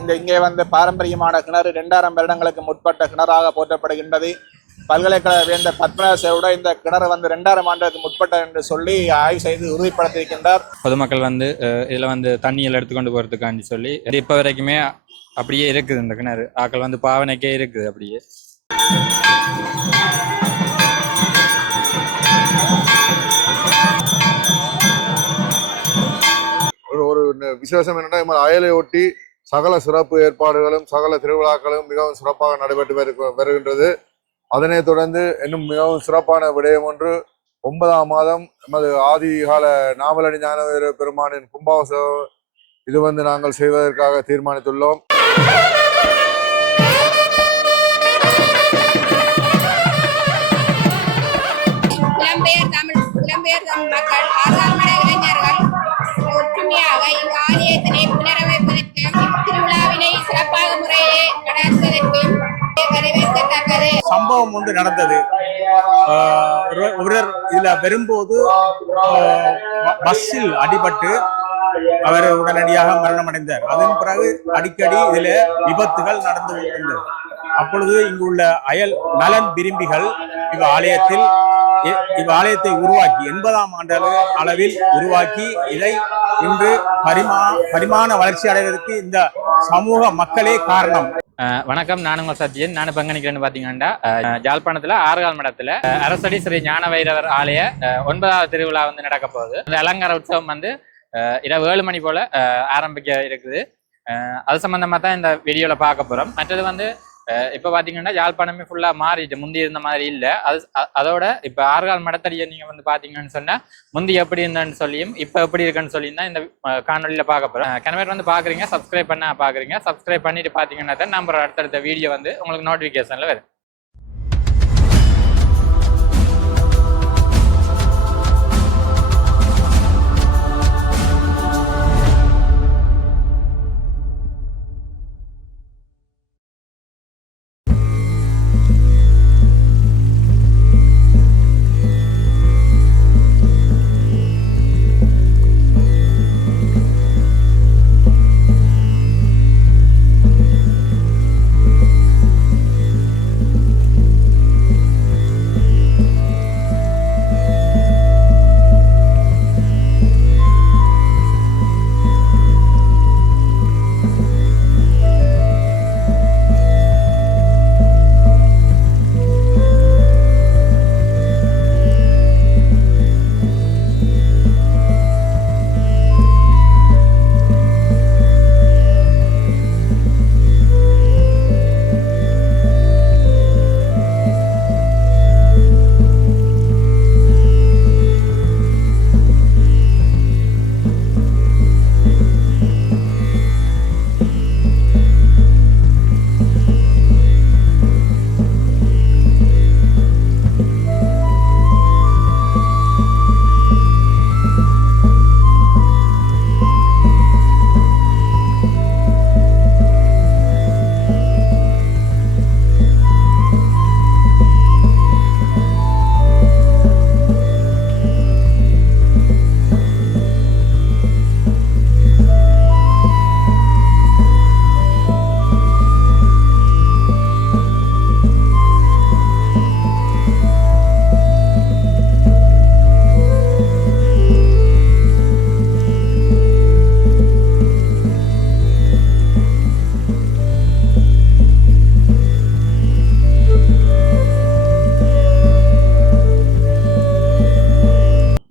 இங்கே பாரம்பரியமான கிணறு 2000 வருடங்களுக்கு முற்பட்ட கிணறாக போற்றப்படுகின்றது. பல்கலைக்கழக வேந்தர் பத்மநாப இந்த கிணறு 2000 ஆண்டுகளுக்கு முற்பட்ட என்று சொல்லி ஆய்வு செய்து உறுதிப்படுத்தியிருக்கின்றார். பொதுமக்கள் இதுல தண்ணியில் எடுத்துக்கொண்டு போறதுக்காண்டி சொல்லி இப்ப வரைக்குமே அப்படியே இருக்குது. இந்த கிணறு ஆக்கள் பாவனைக்கே இருக்குது. அப்படியே ஒரு விசேஷம் என்னன்னா, அயலை ஒட்டி சகல சிறப்பு ஏற்பாடுகளும் சகல திருவிழாக்களும் மிகவும் சிறப்பாக நடைபெற்று வருகின்றது. அதனைத் தொடர்ந்து இன்னும் மிகவும் சிறப்பான விடயம் ஒன்று, 9ஆம் மாதம் நமது ஆதிகால நாவலடி ஞான பெருமானின் கும்பாபிஷேகம் இது நாங்கள் செய்வதற்காக தீர்மானித்துள்ளோம். புலம்பெயர் தமிழ் மக்கள் ஆர்கால்மட இளைஞர்கள் ஒற்றுமையாக ஆலயத்தினை புனரமைப்பதற்கும் திருவிழாவினை சிறப்பாக முறையே நடத்துவதற்கும் வரவேற்கத்தக்கது. சம்பவம் ஒன்று நடந்தது. ஒருவர் இதுல வரும்போது பஸ்ஸில் அடிபட்டு அவர் உடனடியாக மரணம் அடைந்தார். அதன் பிறகு அடிக்கடி இதுல விபத்துகள் நடந்து கொண்டிருந்தது. அப்பொழுது இங்குள்ள அயல் நலன் விரும்பிகள் இவ்வாலயத்தை உருவாக்கி 80ஆம் ஆண்டு அளவில் உருவாக்கி இதை இன்று பரிமாண வளர்ச்சி அடைவதற்கு இந்த சமூக மக்களே காரணம். வணக்கம், நான் உங்கள் சத்யன். நான் பங்கனிக்கிறேன்னு பார்த்தீங்கன்னா, ஜாழ்ப்பாணத்தில் ஆறுகால் மடத்தில் அரசடி ஸ்ரீ ஞான வைரவர் ஆலய 9வது திருவிழா நடக்க போகுது. இந்த அலங்கார உற்சவம் இரவு 7 மணி போல ஆரம்பிக்க இருக்குது. அது சம்பந்தமாக தான் இந்த வீடியோவில் பார்க்க போகிறோம். மற்றது இப்போ பார்த்தீங்கன்னா ஜாழ்ப்பாணமே ஃபுல்லாக மாறிட்டு, முந்தி இருந்த மாதிரி இல்லை. அதோட இப்போ ஆறுகால் மடத்தடியை நீங்கள் பார்த்தீங்கன்னு சொன்னால் முந்தி எப்படி இருந்தேன்னு சொல்லியும் இப்போ எப்படி இருக்குன்னு சொல்லியும் தான் இந்த காணொலியில் பார்க்க போகிறோம். கிணவர் பார்க்குறீங்க, சப்ஸ்கிரைப் பண்ண பார்க்குறீங்க. சப்ஸ்கிரைப் பண்ணிட்டு பார்த்தீங்கன்னா தான் நம்ம அடுத்தடுத்த வீடியோ உங்களுக்கு நோட்டிஃபிகேஷனில் வரும்.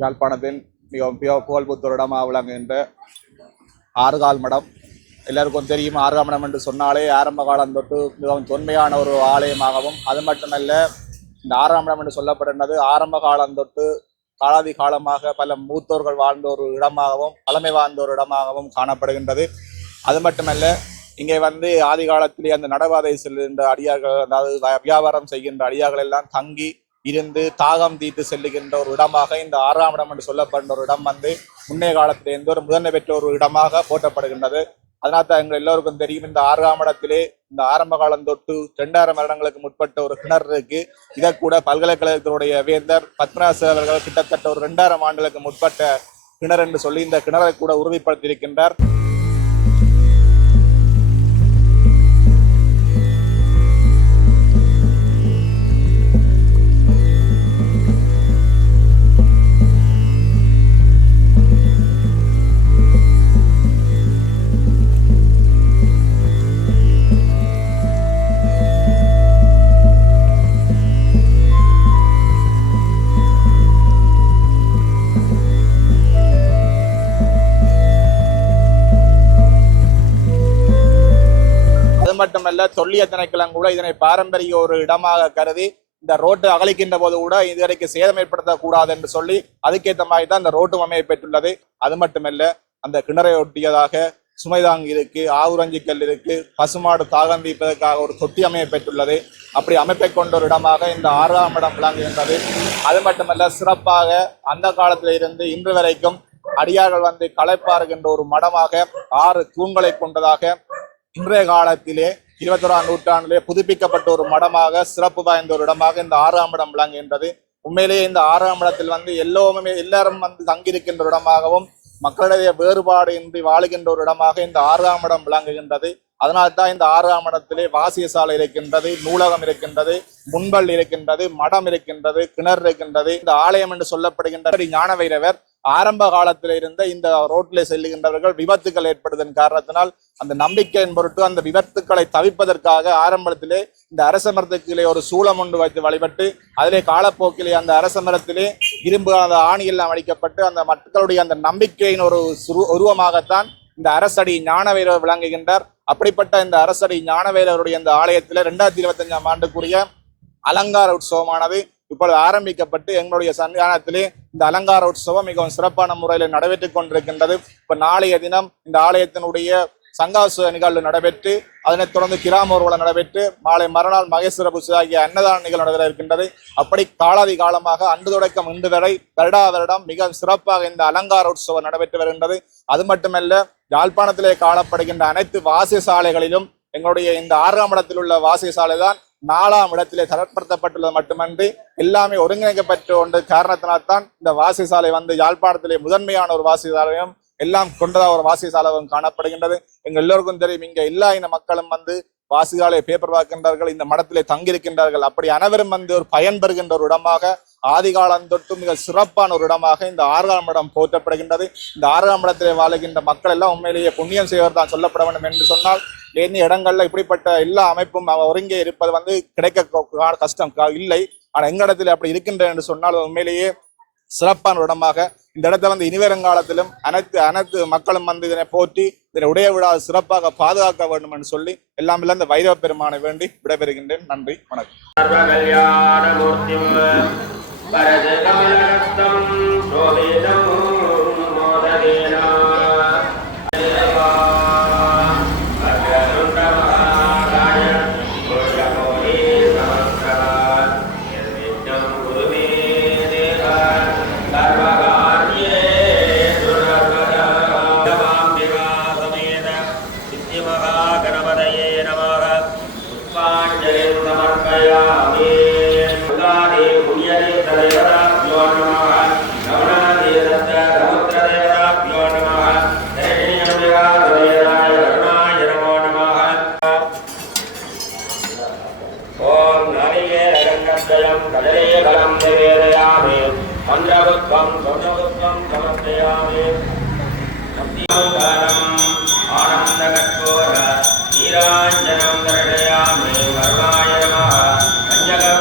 யாழ்ப்பாணத்தின் மிக புகழ்புத்த இடமாக விளங்குகின்ற ஆறுகால் மடம். எல்லாருக்கும் தெரியும், ஆறுகால் மடம் என்று சொன்னாலே ஆரம்ப காலம் தொட்டு மிகவும் தொன்மையான ஒரு ஆலயமாகவும், அது மட்டுமல்ல இந்த ஆறாம் மடம் என்று சொல்லப்படுகின்றது ஆரம்ப காலம் தொட்டு காலாதி காலமாக பல மூத்தோர்கள் வாழ்ந்த ஒரு இடமாகவும் பழமை வாழ்ந்த ஒரு இடமாகவும் காணப்படுகின்றது. அது மட்டுமல்ல, இங்கே ஆதி காலத்திலே அந்த நடவாதை செல்கின்ற அடியார்கள், அதாவது வியாபாரம் செய்கின்ற அடியார்கள் எல்லாம் தங்கி இருந்து தாகம் தீட்டு செல்லுகின்ற ஒரு இடமாக இந்த ஆறாம் இடம் என்று சொல்லப்படுற ஒரு இடம் முன்னைய காலத்திலே ஒரு முதன்மை பெற்ற ஒரு இடமாக போற்றப்படுகின்றது. அதனால தான் எங்கள் எல்லோருக்கும் தெரியும், இந்த ஆறாம் இடத்திலே இந்த ஆரம்ப காலம் தொட்டு 2000 வருடங்களுக்கு முற்பட்ட ஒரு கிணறு இருக்கு. இதை கூட பல்கலைக்கழகத்தினுடைய வேந்தர் பத்மநாப அவர்கள் கிட்டத்தட்ட ஒரு 2000 ஆண்டுகளுக்கு முற்பட்ட கிணறு என்று சொல்லி இந்த கிணறை கூட உறுதிப்படுத்தியிருக்கின்றார். மட்டுமல்ல தொல்லிய திணைக்களம் கூட இதனை பாரம்பரிய ஒரு இடமாக கருதி இந்த ரோட்டு அகலிக்கின்ற போது கூட இதுவரைக்கும் சேதம் ஏற்படுத்தக்கூடாது என்று சொல்லி அதுக்கேற்ற மாதிரி தான் இந்த ரோட்டும் அமையப்பெற்றுள்ளது. அது மட்டுமல்ல அந்த கிணறை ஒட்டியதாக சுமைதாங்கி இருக்கு, ஆவுரஞ்சிக்கல் இருக்கு, பசுமாடு தாகம் தீர்ப்பதற்காக ஒரு தொட்டி அமையப்பெற்றுள்ளது. அப்படி அமைப்பை கொண்ட ஒரு இடமாக இந்த 6ஆம் இடம் விளங்குகின்றது. அது மட்டுமல்ல சிறப்பாக அந்த காலத்தில் இருந்து இன்று வரைக்கும் அடியார்கள் வந்து களைப்பாருகின்ற ஒரு மடமாக 6 தூண்களை கொண்டதாக இன்றைய காலத்திலே 21ஆம் நூற்றாண்டிலே புதுப்பிக்கப்பட்ட ஒரு மடமாக சிறப்பு வாய்ந்த ஒரு இடமாக இந்த 6ஆம் இடம் விளங்குகின்றது. உண்மையிலேயே இந்த 6ஆம் இடத்தில் வந்து எல்லாரும் வந்து தங்கியிருக்கின்ற இடமாகவும் மக்களுடைய வேறுபாடு இன்றி வாழுகின்ற ஒரு இடமாக இந்த 6ஆம் இடம் விளங்குகின்றது. அதனால்தான் இந்த 6ஆம் இடத்திலே வாசியசாலை இருக்கின்றது, நூலகம் இருக்கின்றது, முன்பல் இருக்கின்றது, மடம் இருக்கின்றது, கிணறு இருக்கின்றது. இந்த ஆலயம் என்று சொல்லப்படுகின்ற ஞான வைரவர் ஆரம்ப காலத்தில் இருந்த இந்த ரோட்டிலே செல்லுகின்றவர்கள் விபத்துக்கள் ஏற்படுவதன் காரணத்தினால் அந்த நம்பிக்கையின் பொருட்டு அந்த விபத்துக்களை தவிர்ப்பதற்காக ஆரம்பத்திலே இந்த அரச மரத்துக்கிலே ஒரு சூளம் ஒன்று வைத்து வழிபட்டு அதிலே காலப்போக்கிலே அந்த அரச மரத்திலே இரும்பு அந்த ஆணியெல்லாம் அளிக்கப்பட்டு அந்த மக்களுடைய அந்த நம்பிக்கையின் ஒரு உருவமாகத்தான் இந்த அரசடி ஞானவைரவர் விளங்குகின்றார். அப்படிப்பட்ட இந்த அரசடி ஞானவைரவருடைய இந்த ஆலயத்தில் 2025ஆம் ஆண்டுக்குரிய அலங்கார உற்சவமானது இப்பொழுது ஆரம்பிக்கப்பட்டு எங்களுடைய சன்னிதானத்திலே இந்த அலங்கார உற்சவம் மிகவும் சிறப்பான முறையில் நடைபெற்றுக் கொண்டிருக்கின்றது. இப்ப நாளைய தினம் இந்த ஆலயத்தினுடைய சங்காச நிகழ்வு நடைபெற்று அதனைத் தொடர்ந்து கிராம ஊர்வலம் நடைபெற்று மாலை மறுநாள் மகேஸ்வர பூஜை ஆகிய அன்னதான நிகழ்வு நடைபெற இருக்கின்றது. அப்படி காலாதி காலமாக அன்று தொடக்கம் இன்று வரை வருடா வருடம் மிக சிறப்பாக இந்த அலங்கார உற்சவம் நடைபெற்று வருகின்றது. அது மட்டுமல்ல யாழ்ப்பாணத்திலே காணப்படுகின்ற அனைத்து வாசியசாலைகளிலும் எங்களுடைய இந்த 6ஆம் இடத்தில் உள்ள வாசியசாலை தான் 4ஆம் இடத்திலே தரப்படுத்தப்பட்டுள்ளது மட்டுமன்றி எல்லாமே ஒருங்கிணைக்கப்பட்ட ஒன்று காரணத்தினால்தான் இந்த வாசியசாலை வந்து யாழ்ப்பாணத்திலே முதன்மையான ஒரு வாசியசாலையும் எல்லாம் கொண்டதாக ஒரு வாசியசாலையும் காணப்படுகின்றது. எங்க எல்லோருக்கும் தெரியும், இங்க எல்லா இன மக்களும் வந்து வாசிகாலை பேப்பர் பார்க்கின்றார்கள், இந்த மடத்திலே தங்கியிருக்கின்றார்கள். அப்படி அனைவரும் வந்து ஒரு பயன் பெறுகின்ற ஒரு இடமாக ஆதிகாலம் தொட்டு மிக சிறப்பான ஒரு இடமாக இந்த 6ஆம் இடம் போற்றப்படுகின்றது. இந்த 6ஆம் இடத்திலே வாழுகின்ற மக்கள் எல்லாம் உண்மையிலேயே புண்ணியம் செய்வர் தான் சொல்லப்பட வேண்டும் என்று சொன்னால் ஏனைய இடங்கள்ல இப்படிப்பட்ட எல்லா அமைப்பும் ஒருங்கே இருப்பது வந்து கிடைக்க கஷ்டம் இல்லை. ஆனா எங்க இடத்துல அப்படி இருக்கின்ற என்று சொன்னால் உண்மையிலேயே சிறப்பான ஒரு இடமாக இந்த இடத்தை வந்து இனிவருங்காலத்திலும் அனைத்து மக்களும் வந்து இதனை போற்றி இதனை உடைய விழாவை சிறப்பாக பாதுகாக்க வேண்டும் என்று சொல்லி எல்லாம் இல்ல இந்த வைரவ பெருமானை வேண்டி விடைபெறுகின்றேன். நன்றி, வணக்கம். ஆனந்தகற்பூர நீராஞ்சனம் தர்ஷயாமி வருணாய நமः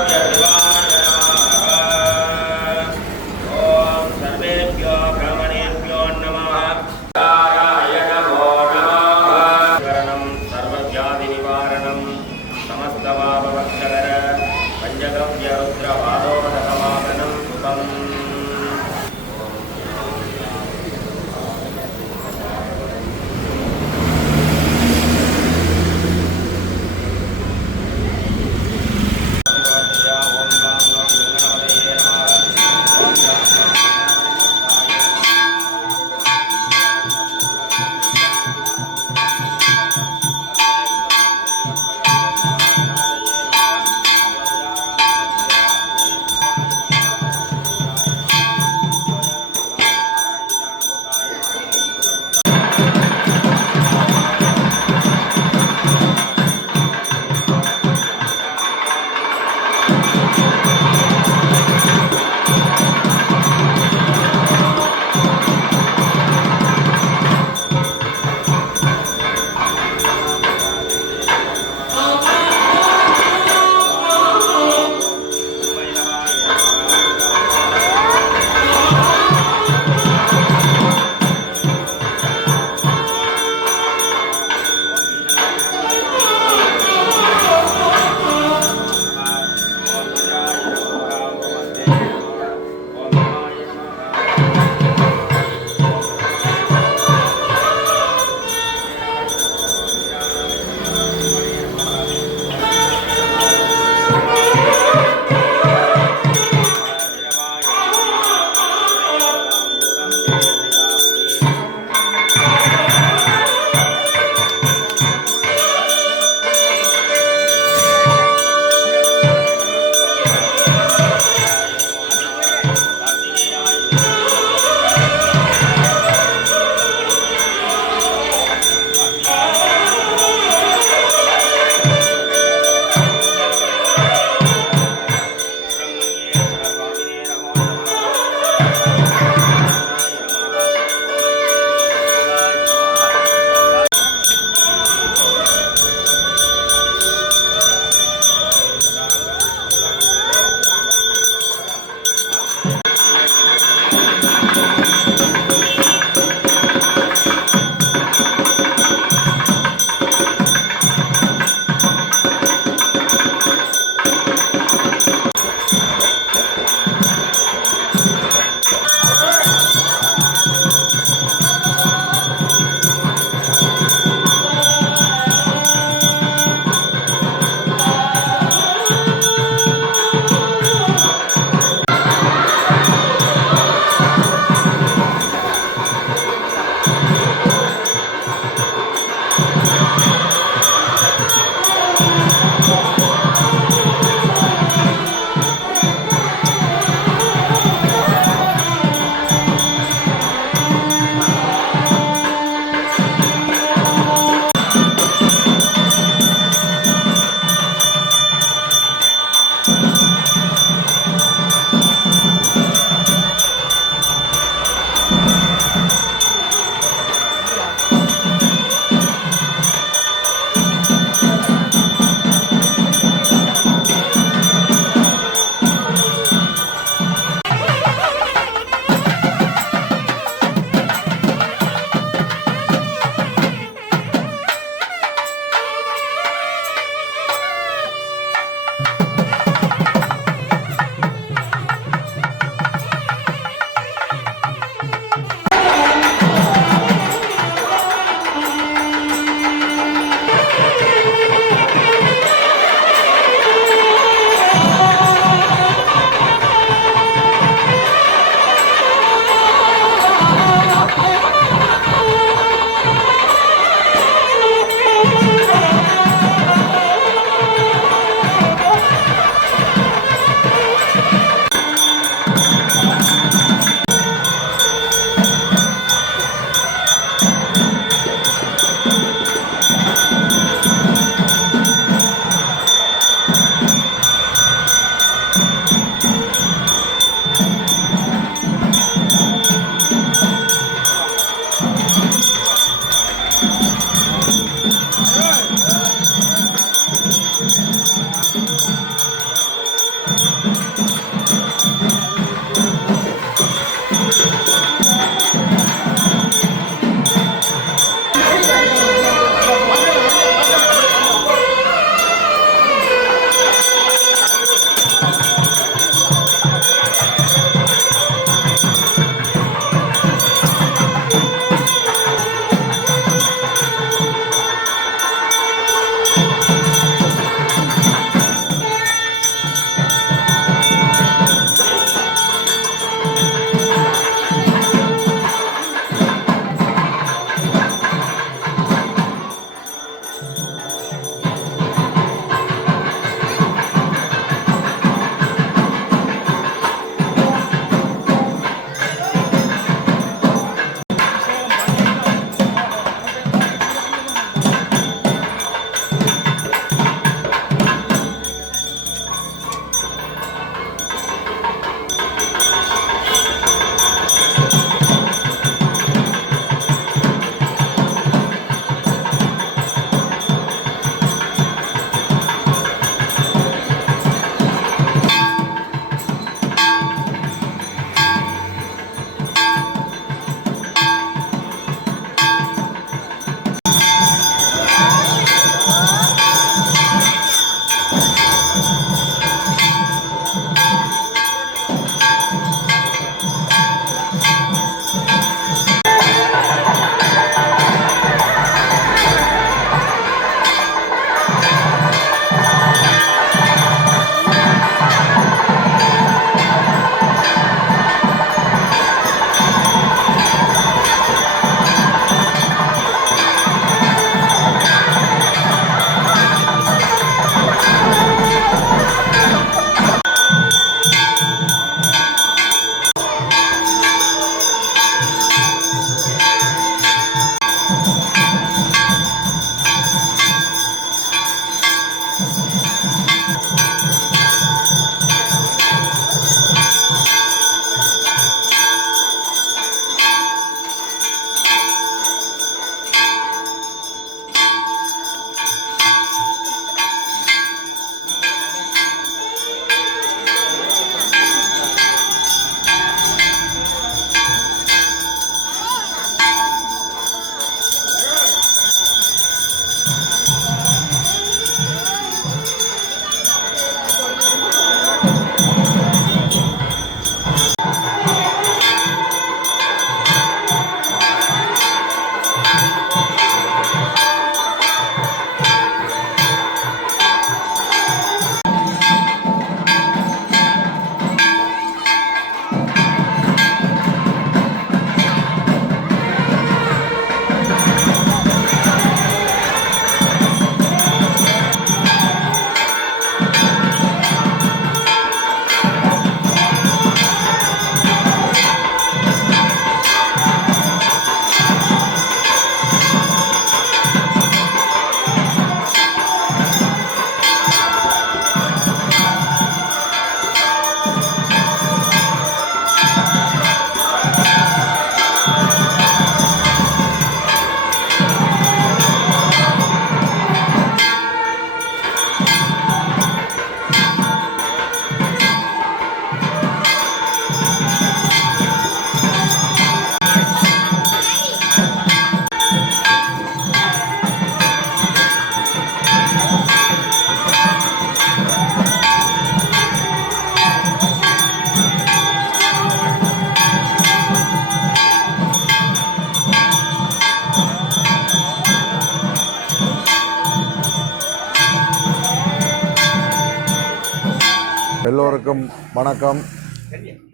எல்லோருக்கும் வணக்கம்.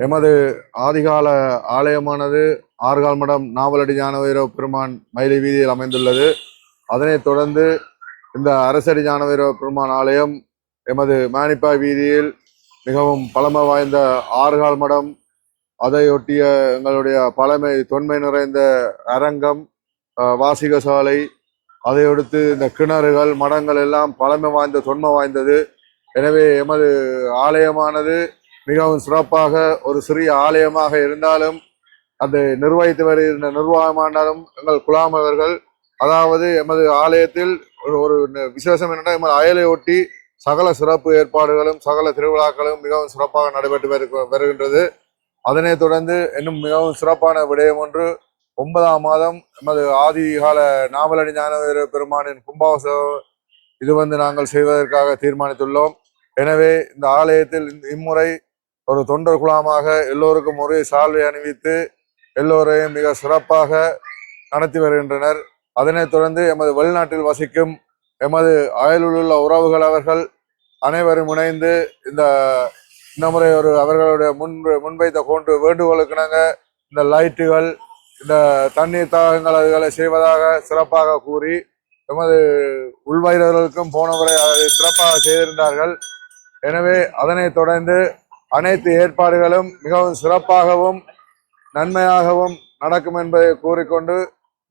எமது ஆதிகால ஆலயமானது ஆறுகால் மடம் நாவலடி ஞானவைரவ பெருமான் மயிலை வீதியில் அமைந்துள்ளது. அதனைத் தொடர்ந்து இந்த அரசடி ஞானவைரவ பெருமான் ஆலயம் எமது மானிப்பாய் வீதியில் மிகவும் பழமை வாய்ந்த ஆறுகால் மடம், அதையொட்டிய எங்களுடைய பழமை தொன்மை நிறைந்த அரங்கம், வாசிக சாலை, அதையடுத்து இந்த கிணறுகள், மடங்கள் எல்லாம் பழமை வாய்ந்த தொன்மை வாய்ந்தது. எனவே எமது ஆலயமானது மிகவும் சிறப்பாக ஒரு சிறிய ஆலயமாக இருந்தாலும் அது நிர்வகித்து வருகின்ற நிர்வாகமானாலும் எங்கள் குலாமவர்கள், அதாவது எமது ஆலயத்தில் ஒரு விசேஷம் என்னென்னா, எமது அயலை ஒட்டி சகல சிறப்பு ஏற்பாடுகளும் சகல திருவிழாக்களும் மிகவும் சிறப்பாக நடைபெற்று வருகின்றது. அதனைத் தொடர்ந்து இன்னும் மிகவும் சிறப்பான விடயம் ஒன்று, 9ஆம் மாதம் எமது ஆதிகால நாவலடி ஞானவைரவ பெருமானின் கும்பாபிஷேகம் இது நாங்கள் செய்வதற்காக தீர்மானித்துள்ளோம். எனவே இந்த ஆலயத்தில் இம்முறை ஒரு தொண்டர் குழாமாக எல்லோருக்கும் ஒரே சால்வை அணிவித்து எல்லோரையும் மிக சிறப்பாக நடத்தி வருகின்றனர். அதனைத் தொடர்ந்து எமது வெளிநாட்டில் வசிக்கும் எமது அயலுள்ள உறவுகள் அவர்கள் அனைவரும் இணைந்து இந்த முறை அவர்களுடைய முன்வைத்த கொண்டு வேண்டுகோளுக்கிணங்க இந்த லைட்டுகள், இந்த தண்ணீர் தாகங்கள் அதுகளை செய்வதாக சிறப்பாக கூறி எமது உள்வைரர்களுக்கும் போனவரை அதை சிறப்பாக செய்திருந்தார்கள். எனவே அதனைத் தொடர்ந்து அனைத்து ஏற்பாடுகளும் மிகவும் சிறப்பாகவும் நன்மையாகவும் நடக்கும் என்பதை கூறிக்கொண்டு,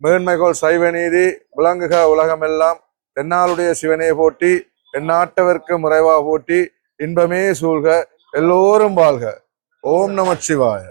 மேன்மைகோள் சைவ நீதி விளங்குக உலகமெல்லாம், தென்னாளுடைய சிவனே போற்றி, எந்நாட்டவர்க்கு முறைவா போற்றி, இன்பமே சூழ்க, எல்லோரும் வாழ்க. ஓம் நமச்சிவாய.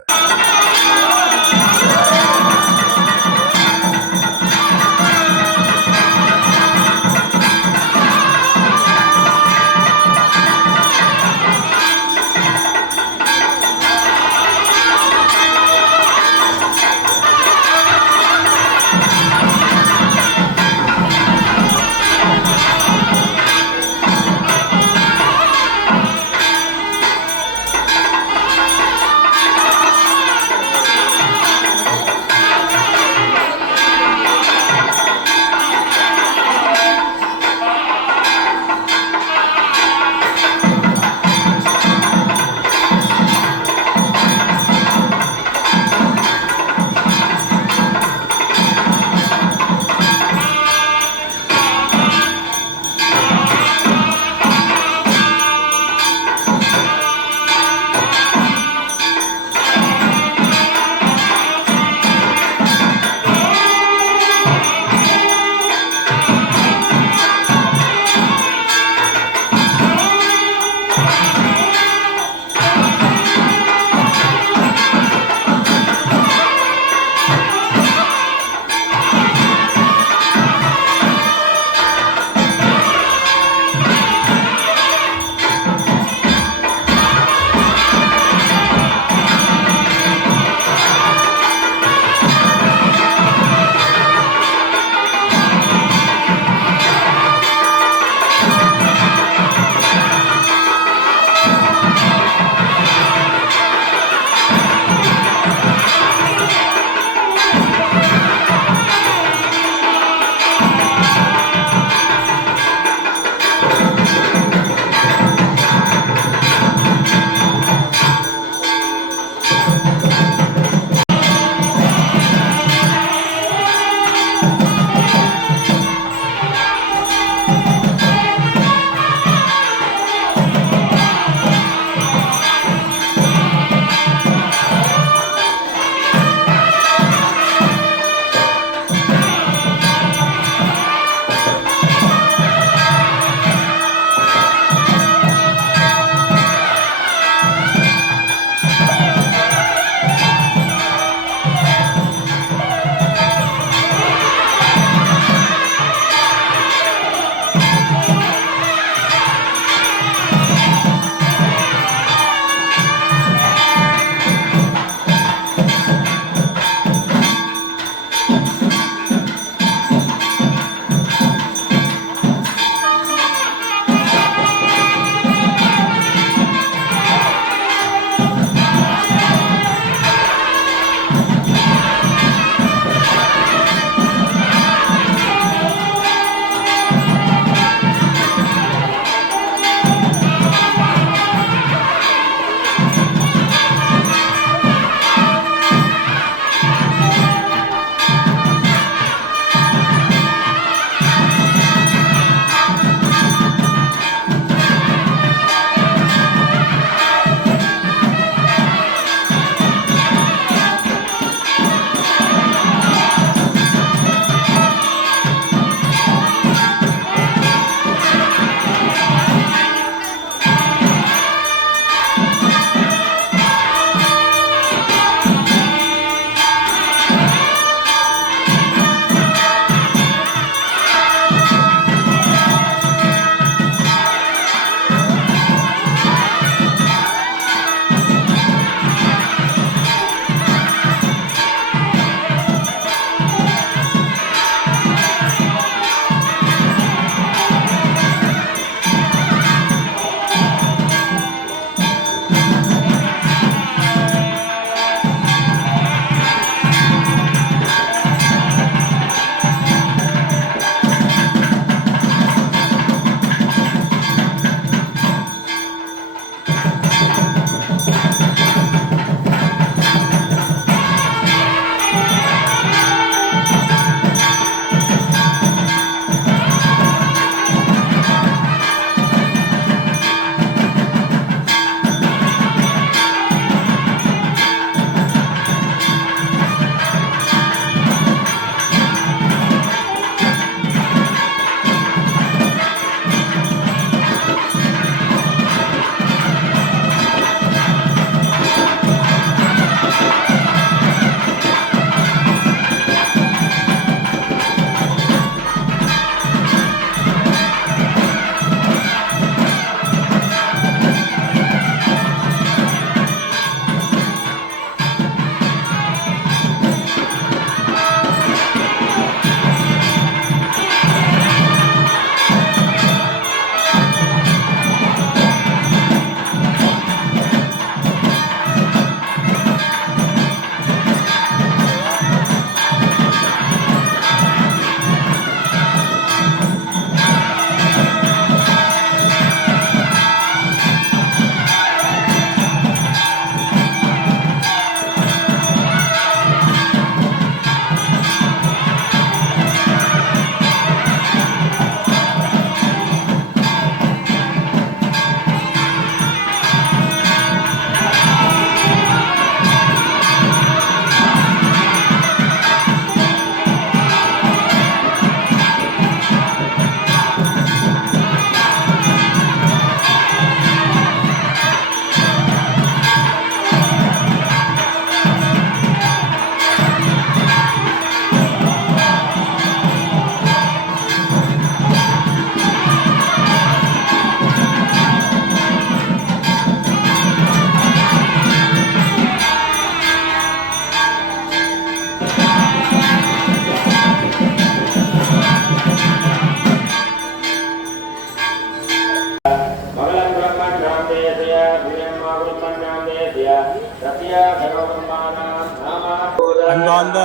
அன்பார்ந்த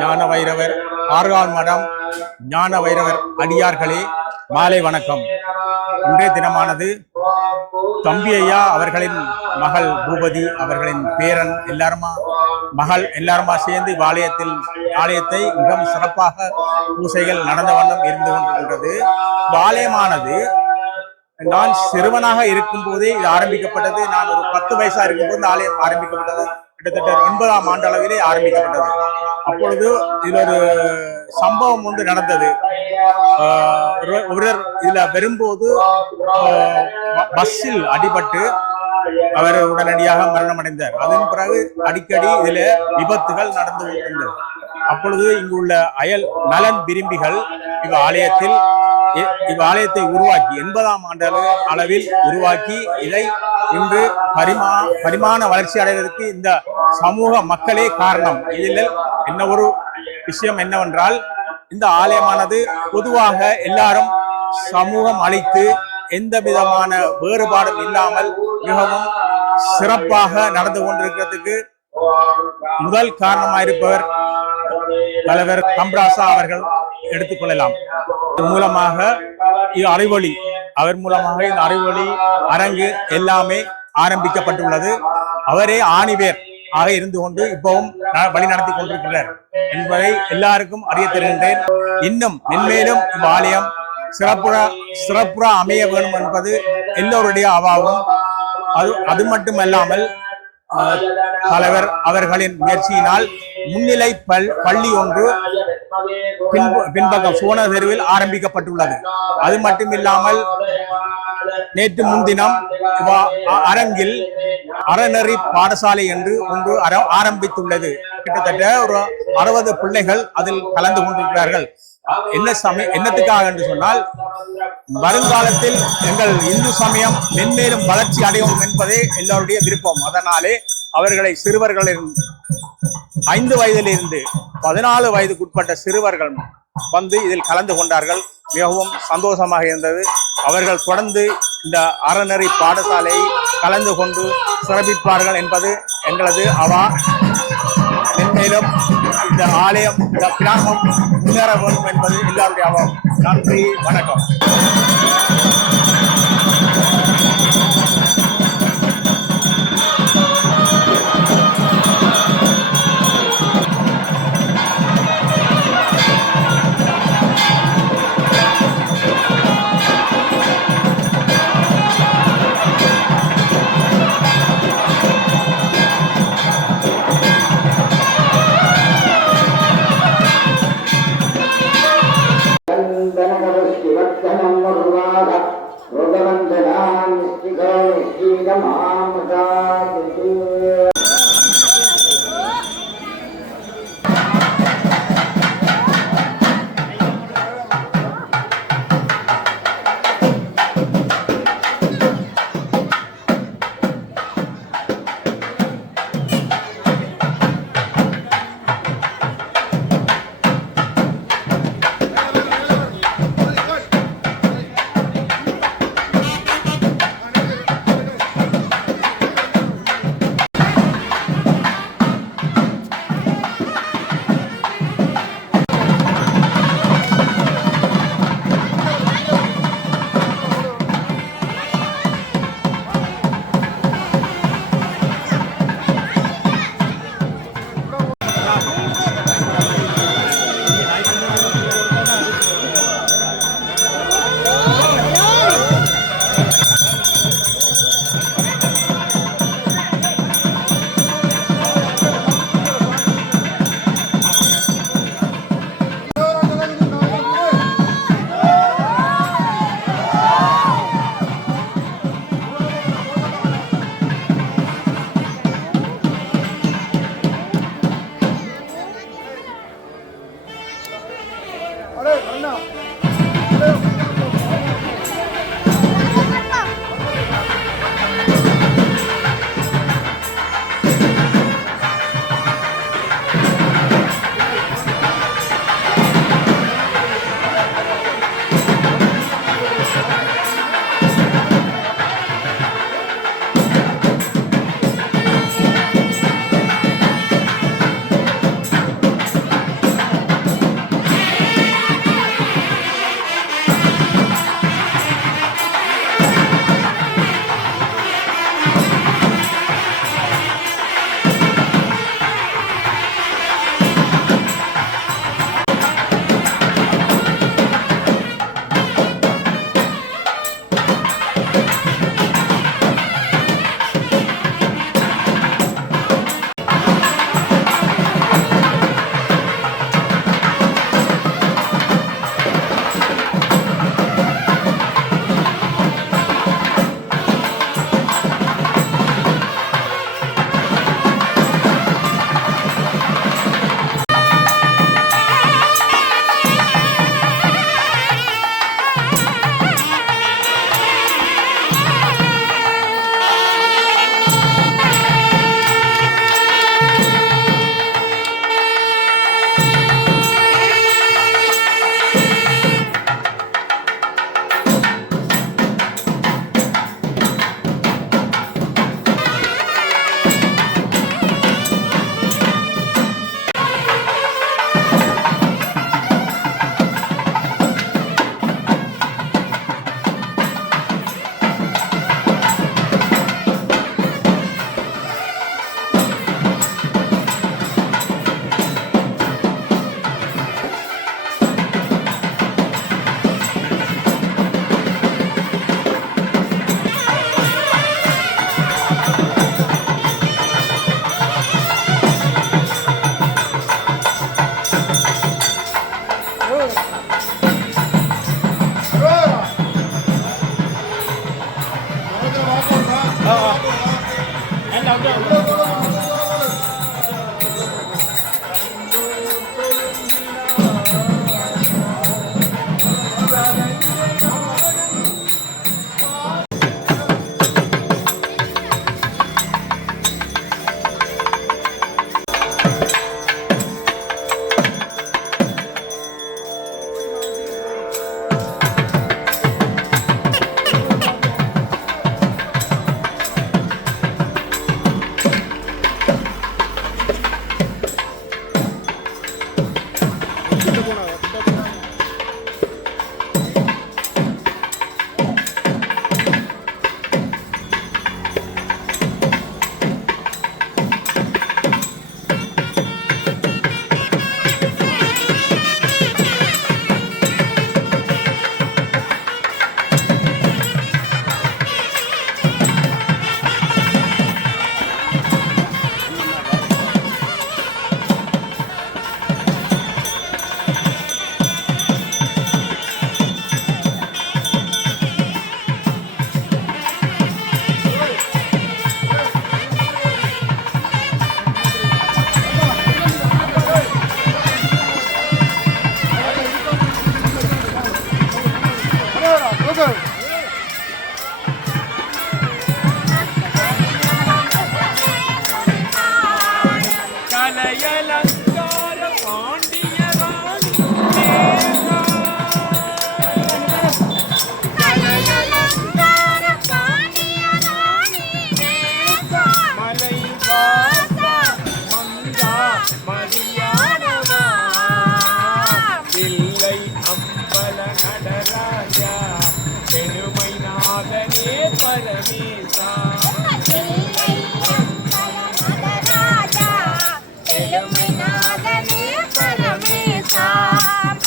ஞான வைரவர் ஆர்கால் மடம் ஞான வைரவர் அடியார்களே மாலை வணக்கம். இன்றைய தினமானது தம்பி ஐயா அவர்களின் மகள் பூபதி அவர்களின் பேரன் எல்லாருமா சேர்ந்து ஆலயத்தை மிகவும் சிறப்பாக பூசைகள் நடந்த வண்ணம் இருந்து கொண்டிருக்கின்றது. ஆலயமானது நான் சிறுவனாக இருக்கும் போதே இது ஆரம்பிக்கப்பட்டது. நான் ஒரு 10 வயசா இருக்கும்போது இந்த ஆலயம் ஆரம்பிக்கப்பட்டது. கிட்டத்தட்ட 9ஆம் ஆண்டு அளவிலே ஆரம்பிக்கப்பட்டது. அப்பொழுது இதில் ஒரு சம்பவம் ஒன்று நடந்தது. ஒருவர் இதுல வரும்போது பஸ்ஸில் அடிபட்டு அவர் உடனடியாக மரணம் அடைந்தார். அதன் பிறகு அடிக்கடி இதுல விபத்துகள் நடந்து கொண்டிருந்தது. அப்பொழுது இங்குள்ள அயல் நலன் விரும்பிகள் இவ்வாலயத்தை உருவாக்கி 80ஆம் ஆண்டு அளவில் உருவாக்கி இதை இன்று பரிமாண வளர்ச்சி அடைவதற்கு இந்த சமூக மக்களே காரணம். இதில் என்ன ஒரு விஷயம் என்னவென்றால், இந்த ஆலயமானது பொதுவாக எல்லாரும் சமூகம் அளித்து எந்த விதமான வேறுபாடும் இல்லாமல் மிகவும் சிறப்பாக நடந்து கொண்டிருக்கிறதுக்கு முதல் காரணமாயிருப்பவர் தலைவர் கம்ராசா அவர்கள் எடுத்துக்கொள்ளலாம். மூலமாக அவர் மூலமாக இந்த அறிவொளி அரங்கு எல்லாமே ஆரம்பிக்கப்பட்டுள்ளது. அவரே ஆணிவேர் ஆக இருந்து கொண்டு இப்பவும் வழி நடத்தி கொண்டிருக்கிறார் என்பதை எல்லாருக்கும் அறிய தருகின்றேன். இன்னும் மென்மேலும் இவ்வாலயம் சிறப்புற அமைய வேண்டும் என்பது எல்லோருடைய அவாவும். அது மட்டுமல்லாமல் தலைவர் அவர்களின் முயற்சியினால் முன்னிலை பள்ளி ஒன்று பின்பக்கம் சுவன தெருவில் ஆரம்பிக்கப்பட்டுள்ளது. அது மட்டுமில்லாமல் நேற்று முன்தினம் அரங்கில் அறநெறி பாடசாலை என்று ஒன்று ஆரம்பித்துள்ளது. கிட்டத்தட்ட ஒரு 60 பிள்ளைகள் அதில் கலந்து கொண்டிருக்கிறார்கள். என்னத்துக்காக என்று சொன்னால், வருங்காலத்தில் எங்கள் இந்து சமயம் மென்மேலும் வளர்ச்சி அடையும் என்பதே எல்லோருடைய விருப்பம். அதனாலே அவர்களை சிறுவர்களின் 5 வயதிலிருந்து 14 வயதுக்குட்பட்ட சிறுவர்கள் வந்து இதில் கலந்து கொண்டார்கள். மிகவும் சந்தோஷமாக இருந்தது. அவர்கள் தொடர்ந்து இந்த அறநெறி பாடசாலையை கலந்து கொண்டு சிறப்பிப்பார்கள் என்பது எங்களது அவா. மென்மேலும் இந்த ஆலயம், இந்த கிராமம் முன்னேற வேண்டும் என்பது எல்லாருடைய அவா. நன்றி, வணக்கம். Then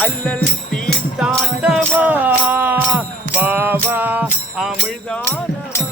அல்லல் தீர்த்தாண்டவா வாவா அமிழ்தானவா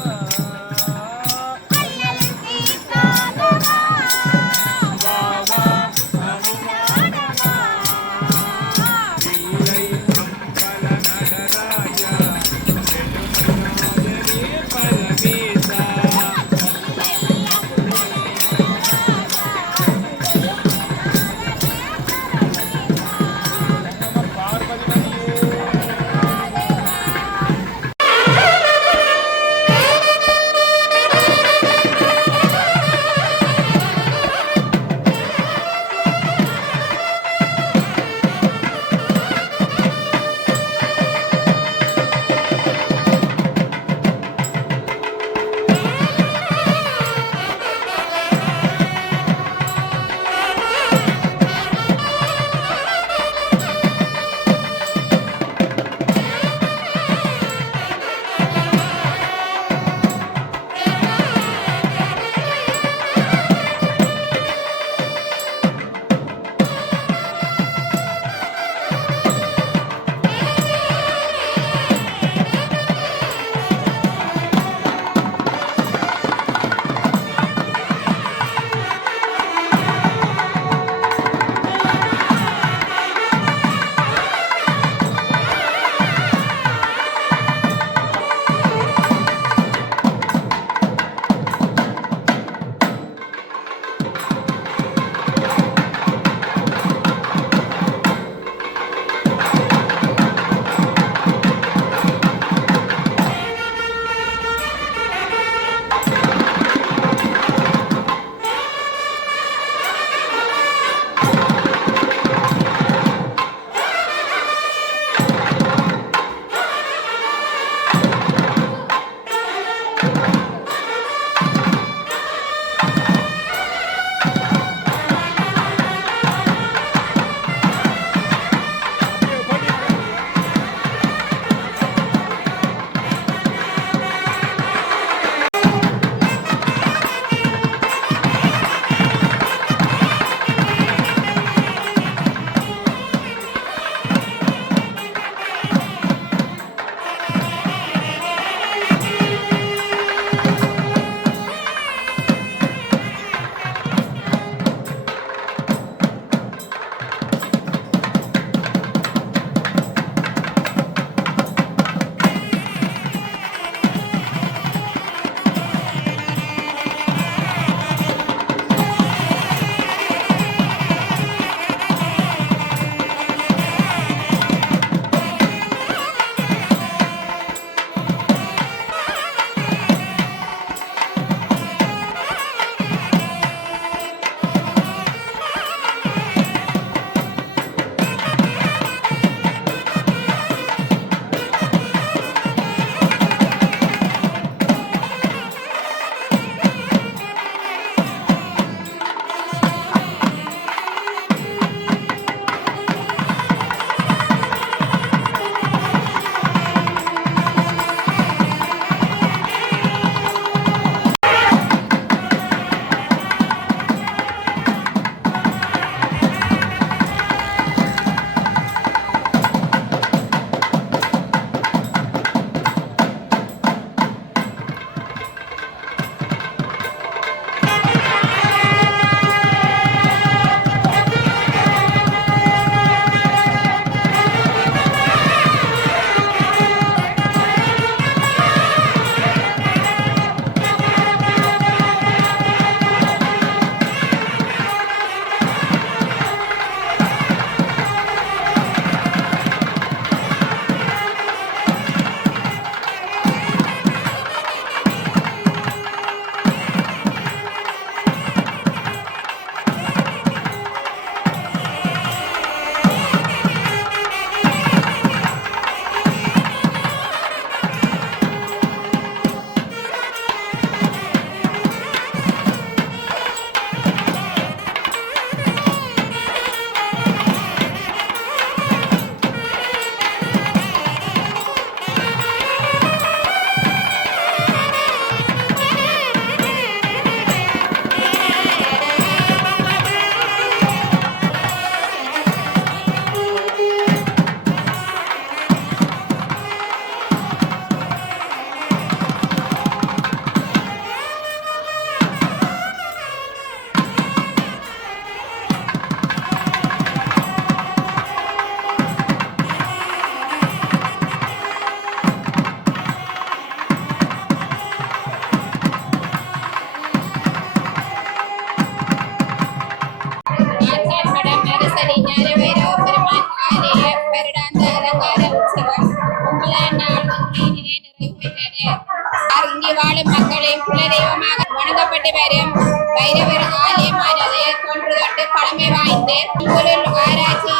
வாழும் மக்களின் குலதெய்வமாக வணங்கப்பட்டு வரும் வைரவர் ஆலயமானது தொன்று தொட்டு பழமை வாய்ந்து தொல்பொருள் ஆராய்ச்சி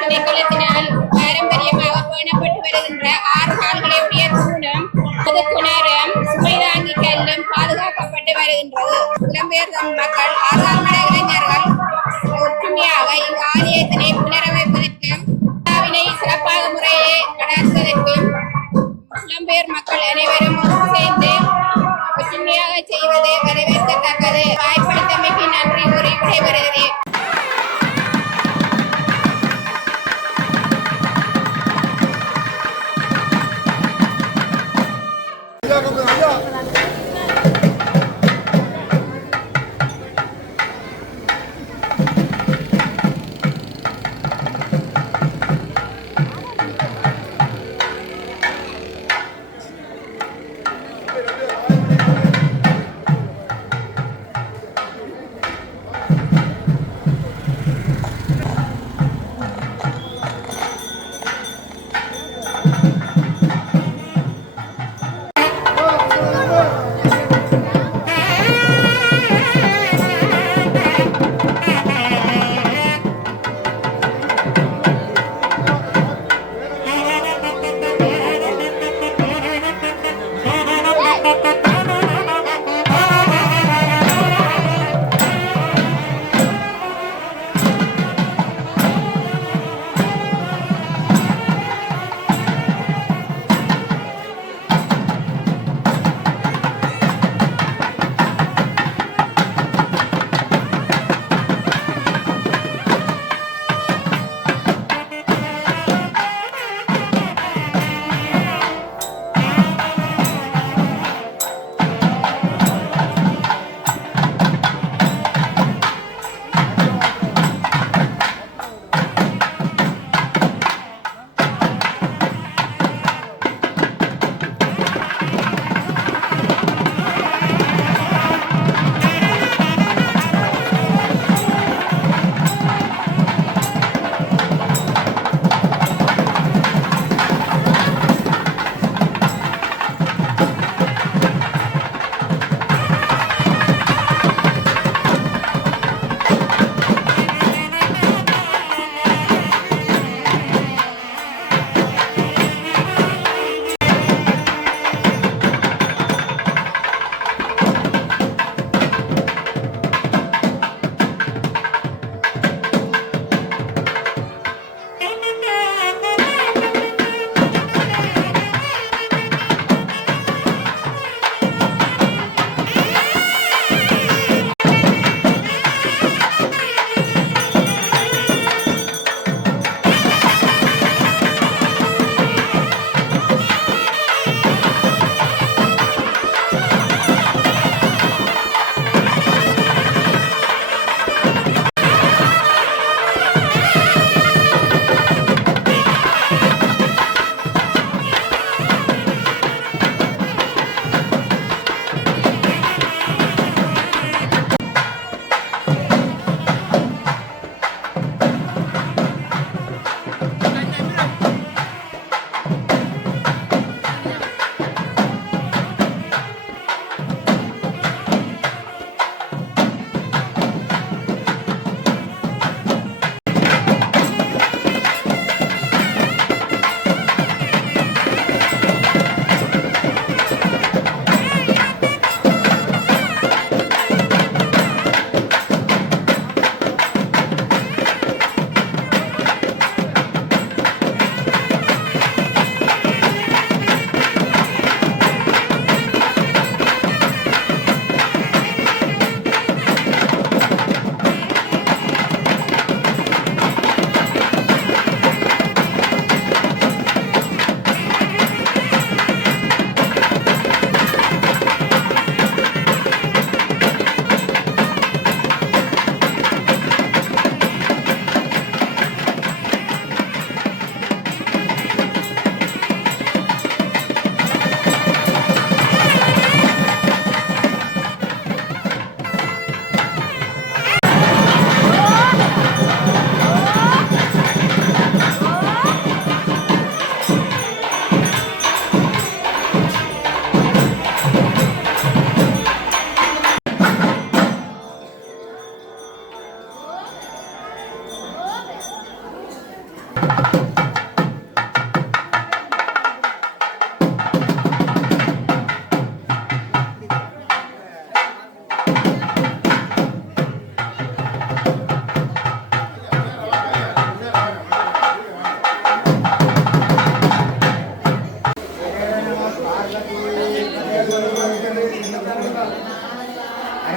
திணைக்களத்தினால் பாரம்பரியமாக பேணப்பட்டு வருகின்ற 6 கால்களை உடைய தூணும் அது கிணறும் சுமைதாங்கி கல்லும் பாதுகாக்கப்பட்டு வருகின்றது. புலம்பெயர் தமிழ் மக்கள் ஆறுகால்மட இளைஞர்கள் ஒற்றுமையாக இங்கு ஆலயத்தினை புனரமைப்பதற்கும் விழாவினை சிறப்பாக முறையே நடாத்துவதற்கும் புலம்பெயர் மக்கள் அனைவரும் ஒன்று சேர்ந்து ஒற்றுமையாக செய்வது வரவேற்கத்தக்கது. வாய்ப்பளித்தமைக்கு நன்றி கூறி விடைபெறுகிறேன்.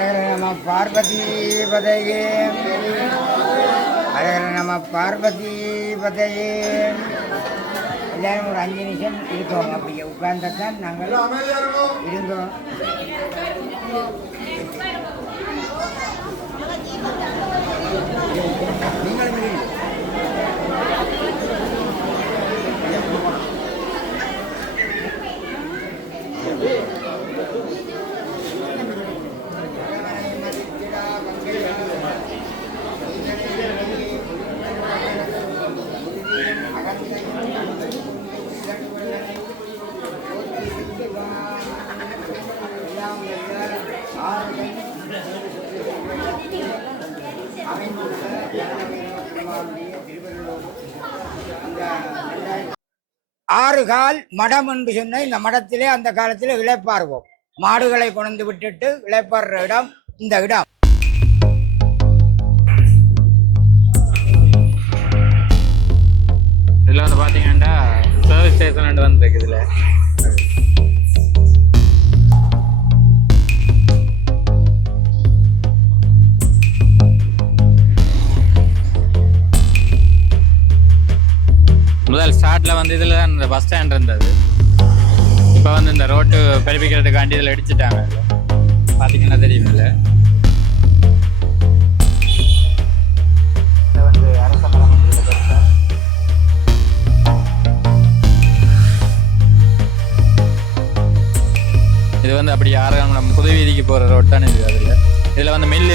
நம பார்வதி பதையே ஹரஹர நம பார்வதி பதையே. எல்லாரும் ஒரு 5 நிமிஷம் இருக்கோம். அப்படியே உட்கார்ந்தான் நாங்கள் இருந்தோம். நீங்களும் ஆறுகால் மடம் என்று சொன்ன இந்த மடத்திலே அந்த காலத்தில் இளைப்பாறுவோம். மாடுகளை கொண்டு விட்டுட்டு இளைப்பாறுற இடம் இந்த இடம். இதில் வந்து பார்த்தீங்கன்னா சர்வீஸ் ஸ்டேஷன் வந்துருக்கு. இதில் முதல் ஸ்டார்ட்ல வந்து இதில் தான் இந்த பஸ் ஸ்டாண்ட் இருந்தது. இப்போ வந்து இந்த ரோட்டு பெருப்பிக்கிறதுக்காண்டி இதில் அடிச்சுட்டாங்க. பார்த்தீங்கன்னா தெரியும். இதில் வந்து அரச மரம். இது வந்து அப்படி நம்ம புது வீதிக்கு போகிற ரோட் தானே இது. இதில் வந்து மில்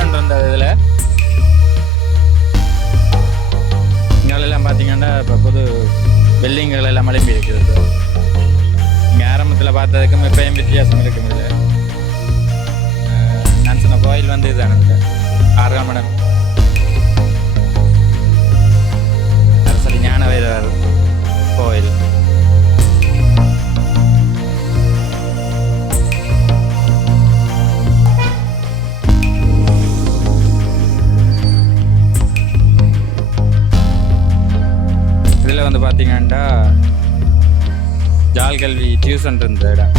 ஒன்று இருந்தது. இதில் இங்கெல்லாம் பார்த்தீங்கன்னா இப்போ புது பில்டிங்கள் எல்லாம் மழும்பி இருக்குது. இங்கே ஆரம்பத்தில் பார்த்ததுக்கும் இப்போயும் வித்தியாசம் இருக்கும். இதில் நான் சொன்ன கோயில் வந்து இதுதானே. இதில் ஆறுகாமடம் அரசடி ஞான வைரவர் கோயில். இதில் வந்து பார்த்தீங்கன்னா ஜால் கல்வி டியூஷன் இருந்த இடம்.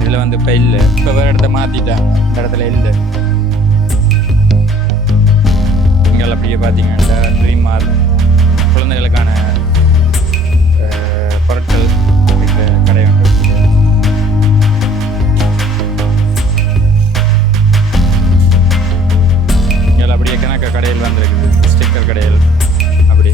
இதில் வந்து இப்போ இல்லை. இப்போ வேறு இடத்த மாற்றிட்டாங்க. இந்த இடத்துல இல்லை. இங்கே அப்படியே பார்த்தீங்கன்னா ட்ரீம் மார்க் குழந்தைகளுக்கான பொருட்கள் கடை ஒன்று இருக்குது. இங்கே அப்படியே கணக்க கடையில் வந்துருக்குது. ஸ்டிக்கர் கடையில் அப்படி.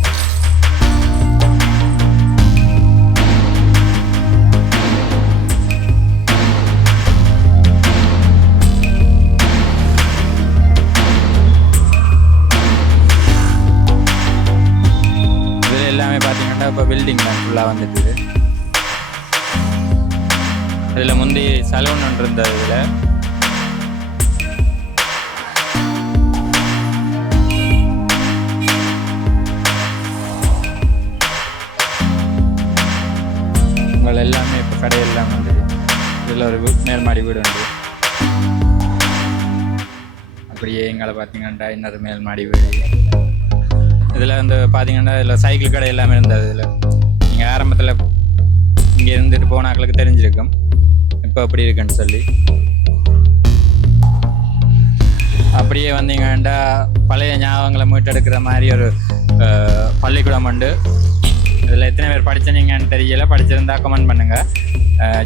எல்லாமே பார்த்தீங்கன்னா இப்போ பில்டிங் தான் ஃபுல்லாக வந்துட்டுது. இதில் முந்தி சலூன் ஒன்று இருந்தது. இதில் உங்கள் எல்லாமே இப்போ கடையெல்லாம் வந்தது. இதில் ஒரு மேல்மாடி வீடு உண்டு. அப்படியே எங்களை பார்த்தீங்கன்னா இன்னொரு மேல்மாடி வீடு. இதில் வந்து பார்த்தீங்கன்னா இதில் சைக்கிள் கடை எல்லாமே இருந்தது. இதில் நீங்கள் ஆரம்பத்தில் இங்கே இருந்துட்டு போனாக்களுக்கு தெரிஞ்சிருக்கும் இப்போ அப்படி இருக்குன்னு சொல்லி. அப்படியே வந்தீங்கன்னா பழைய ஞாபகங்களை மீட்டெடுக்கிற மாதிரி ஒரு பள்ளிக்கூடம் உண்டு. இதில் எத்தனை பேர் படிச்சினீங்கன்னு தெரியல. படிச்சிருந்தா கமெண்ட் பண்ணுங்கள்.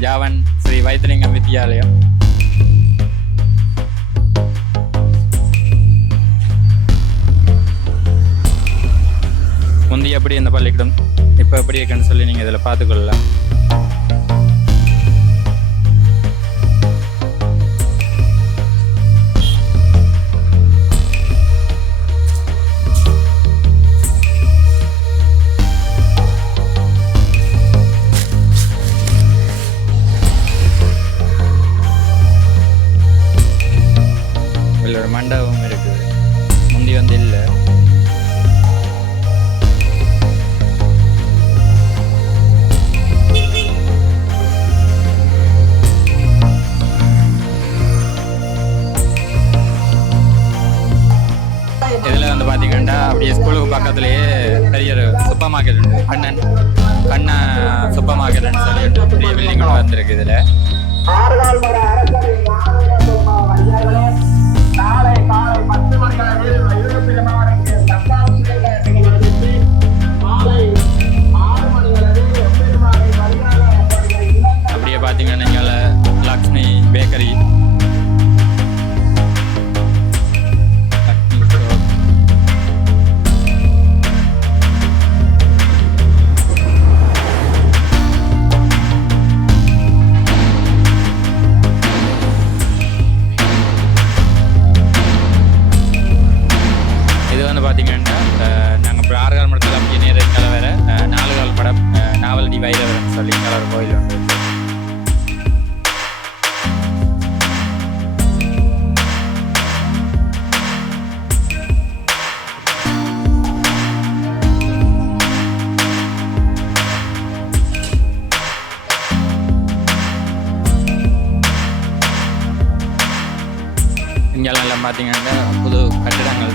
ஜாவன் ஸ்ரீ வைத்திலிங்கம் வித்யாலயம். முந்தைய எப்படி இந்த பள்ளிக்கூடம் இப்போ எப்படி இருக்குன்னு சொல்லி நீங்கள் இதில் பார்த்துக்கொள்ளலாம். இதில் ஒரு மண்டபம் இருக்குது. முந்தி வந்து இல்லை. இதில் வந்து பார்த்தீங்கன்னா அப்படியே ஸ்கூலுக்கு பக்கத்துலேயே பெரிய ஒரு சூப்பர் மார்க்கெட் உண்டு. கண்ணா சூப்பர் மார்க்கெட்னு சொல்லிட்டு பெரிய பில்டிங் ஒன்று வந்துருக்கு. இதில் பார்த்தீங்கன்னா இங்கே லக்ஷ்மி பேக்கரி, இது வந்து பார்த்தீங்கன்னா நாங்கள் இப்போ 6 கால் மடத்தில் அப்படியே நேர வேற 4 கால் மடம் நாவலடி வைரவரன் சொல்லி ஒரு கோயில் ஒன்று இருக்கு. இங்கெல்லாம் பார்த்தீங்கன்னா புது கட்டிடங்கள்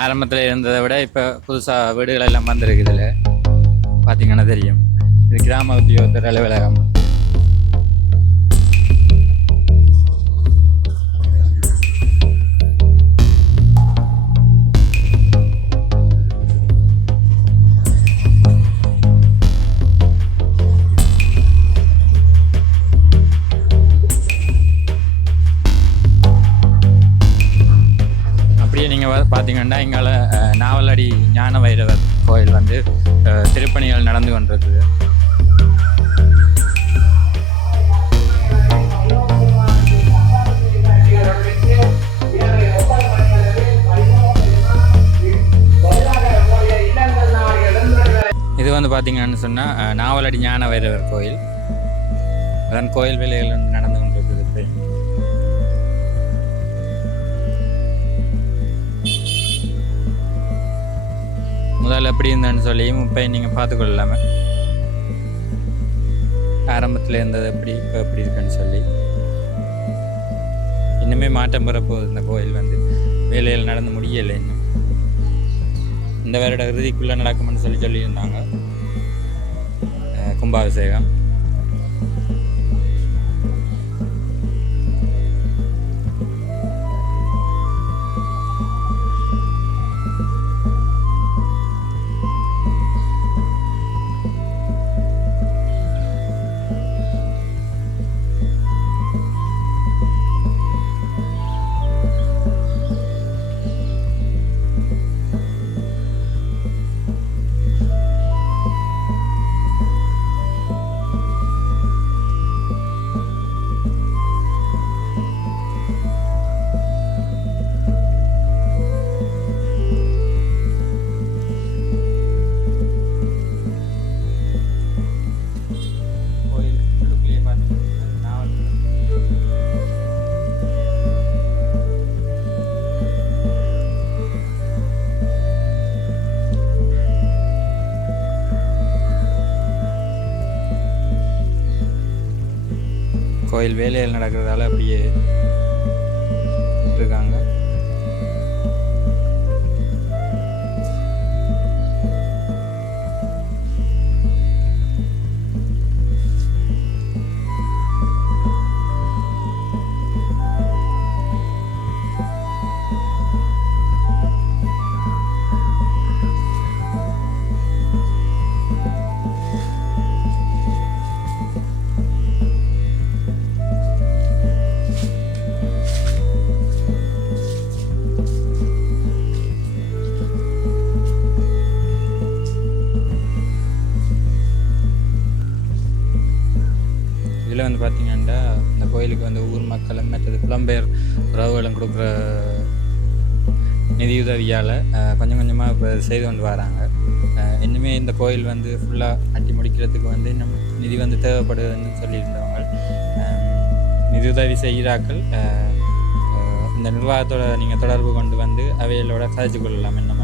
ஆரம்பத்தில் இருந்ததை விட இப்போ புதுசாக வீடுகள் எல்லாம் வந்திருக்கு. இதில் பார்த்தீங்கன்னா தெரியும், இது கிராம உத்தியோகத்தர் அலுவலகம். நீங்கள் பார்த்தீங்கன்னா இங்கே நாவலடி ஞான வைரவர் கோயில் வந்து திருப்பணிகள் நடந்து கொண்டிருக்குது. இது வந்து பார்த்தீங்கன்னு சொன்னால் நாவலடி ஞான வைரவர் கோயில். அதன் கோயில் வேலைகள் வந்து நடந்து கொண்டிருக்குது. முதல்ல எப்படி இருந்தேன்னு சொல்லியும் இப்போ நீங்கள் பார்த்துக்கொள்ளலாமே, ஆரம்பத்தில் இருந்தது எப்படி இப்போ எப்படி இருக்குன்னு சொல்லி. இன்னுமே மாற்றம் பெறப்போகுது. இந்த கோயில் வந்து வேலையில் நடந்து முடியலை. இன்னும் இந்த வருட இறுதிக்குள்ளே நடக்கும்னு சொல்லியிருந்தாங்க கும்பாபிஷேகம். கோயில் வேலைகள் நடக்கிறதால அப்படியே இருக்காங்க. இதில் வந்து பார்த்திங்கன்னா இந்த கோயிலுக்கு வந்து ஊர் மக்களும் மற்றது புலம்பெயர் உறவுகளும் கொடுக்குற நிதியுதவியால் கொஞ்சம் கொஞ்சமாக இப்போ செய்து கொண்டு வராங்க. இன்னுமே இந்த கோயில் வந்து ஃபுல்லாக கட்டி முடிக்கிறதுக்கு வந்து இன்னும் நிதி வந்து தேவைப்படுதுன்னு சொல்லியிருந்தவங்க நிதியுதவி செய்கிறார்கள். இந்த நிர்வாகத்தோட நீங்கள் தொடர்பு கொண்டு வந்து அவைகளோட கதைச்சு கொள்ளலாம். என்ன